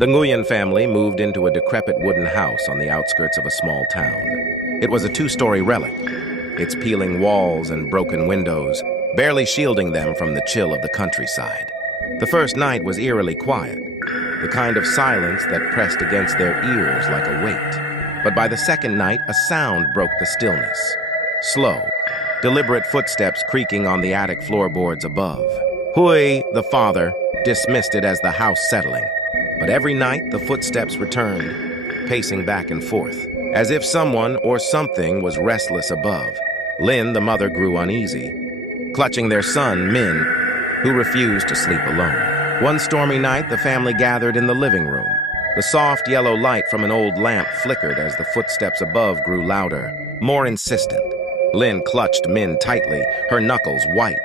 The Nguyen family moved into a decrepit wooden house on the outskirts of a small town. It was a two-story relic, its peeling walls and broken windows barely shielding them from the chill of the countryside. The first night was eerily quiet, the kind of silence that pressed against their ears like a weight. But by the second night, a sound broke the stillness. Slow, deliberate footsteps creaking on the attic floorboards above. Hui, the father, dismissed it as the house settling. But every night, the footsteps returned, pacing back and forth, as if someone or something was restless above. Lin, the mother, grew uneasy, clutching their son, Min, who refused to sleep alone. One stormy night, the family gathered in the living room. The soft yellow light from an old lamp flickered as the footsteps above grew louder, more insistent. Lin clutched Min tightly, her knuckles white.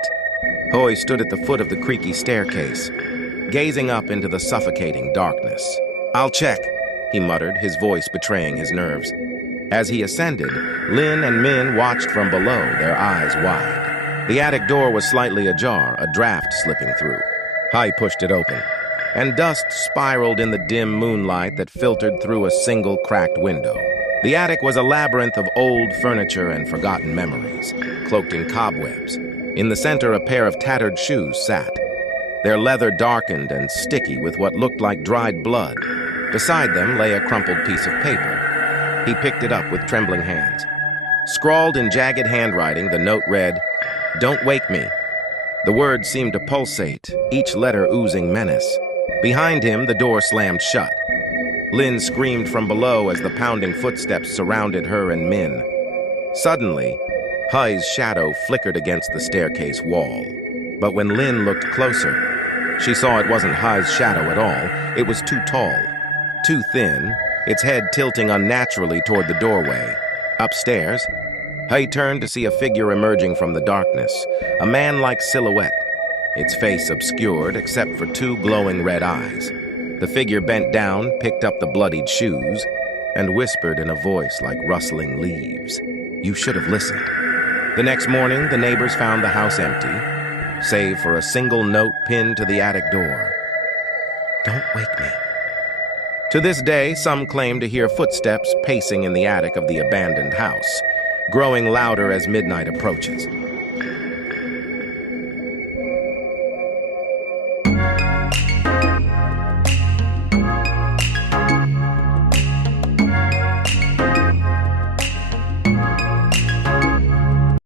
Hui stood at the foot of the creaky staircase, gazing up into the suffocating darkness. "I'll check," he muttered, his voice betraying his nerves. As he ascended, Lin and Min watched from below, their eyes wide. The attic door was slightly ajar, a draft slipping through. Hai pushed it open, and dust spiraled in the dim moonlight that filtered through a single cracked window. The attic was a labyrinth of old furniture and forgotten memories, cloaked in cobwebs. In the center, a pair of tattered shoes sat, their leather darkened and sticky with what looked like dried blood. Beside them lay a crumpled piece of paper. He picked it up with trembling hands. Scrawled in jagged handwriting, the note read, "Don't wake me." The words seemed to pulsate, each letter oozing menace. Behind him, the door slammed shut. Lin screamed from below as the pounding footsteps surrounded her and Min. Suddenly, Hai's shadow flickered against the staircase wall. But when Lin looked closer, she saw it wasn't Hai's shadow at all. It was too tall, too thin, its head tilting unnaturally toward the doorway. Upstairs, Hai turned to see a figure emerging from the darkness, a man-like silhouette, its face obscured except for two glowing red eyes. The figure bent down, picked up the bloodied shoes, and whispered in a voice like rustling leaves, "You should have listened." The next morning, the neighbors found the house empty, save for a single note pinned to the attic door. "Don't wake me." To this day, some claim to hear footsteps pacing in the attic of the abandoned house, growing louder as midnight approaches.